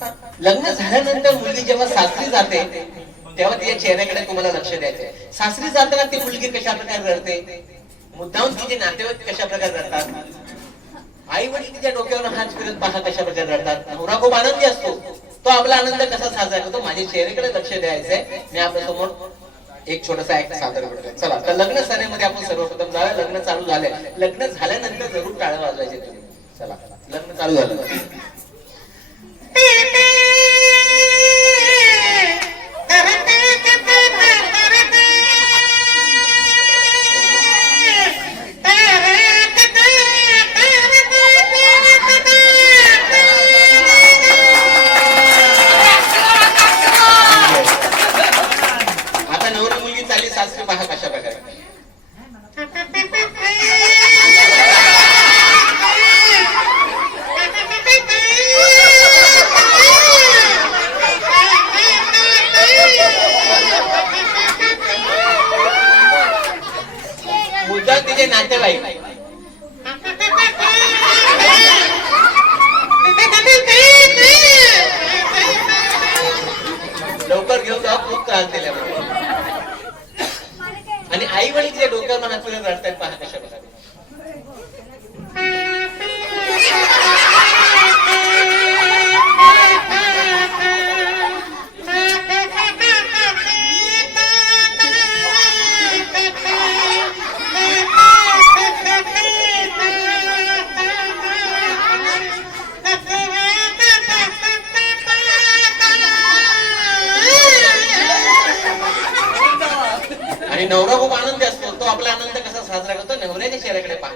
लग्न झाल्यानंतर मुलगी जेव्हा सासरी जाते तेव्हा तिच्या चेहऱ्याकडे तुम्हाला लक्ष द्यायचंय. सासरी जाताना ती मुलगी कशा प्रकारे रडते, मुद्दाम तिचे नातेवाईक कशा प्रकारे रडतात, आई वडील तिच्या डोक्यावर हात फिरत पहा कशा प्रकारे रडतात. नवरा खूप आनंदी असतो, तो आपला आनंद कसा साजरा करतो, माझ्या चेहऱ्याकडे लक्ष द्यायचंय. मी आपल्या समोर एक छोटासा ऍक्ट सादर करतोय. चला तर लग्न सरेमध्ये आपण सर्वप्रथम जाऊया. लग्न चालू झालंय, लग्न झाल्यानंतर जरूर टाळ्या वाजवायचे तुम्ही. चला लग्न चालू झालं. आता नवरी मुलगी चालली सासरी पहा कशा प्रकारे. मुद्दा तिचे नातेवाईक लवकर घेऊन जा, खूप त्रास दिल्यामुळे. आणि आई वडील तिच्या डोक्यावर हात फिरत रडतायत पहा कशा प्रकारे. आणि नवरा खूप आनंदी असतो, तो आपला आनंद कसा साजरा करतो, नवऱ्याच्या चेहऱ्याकडे पहा.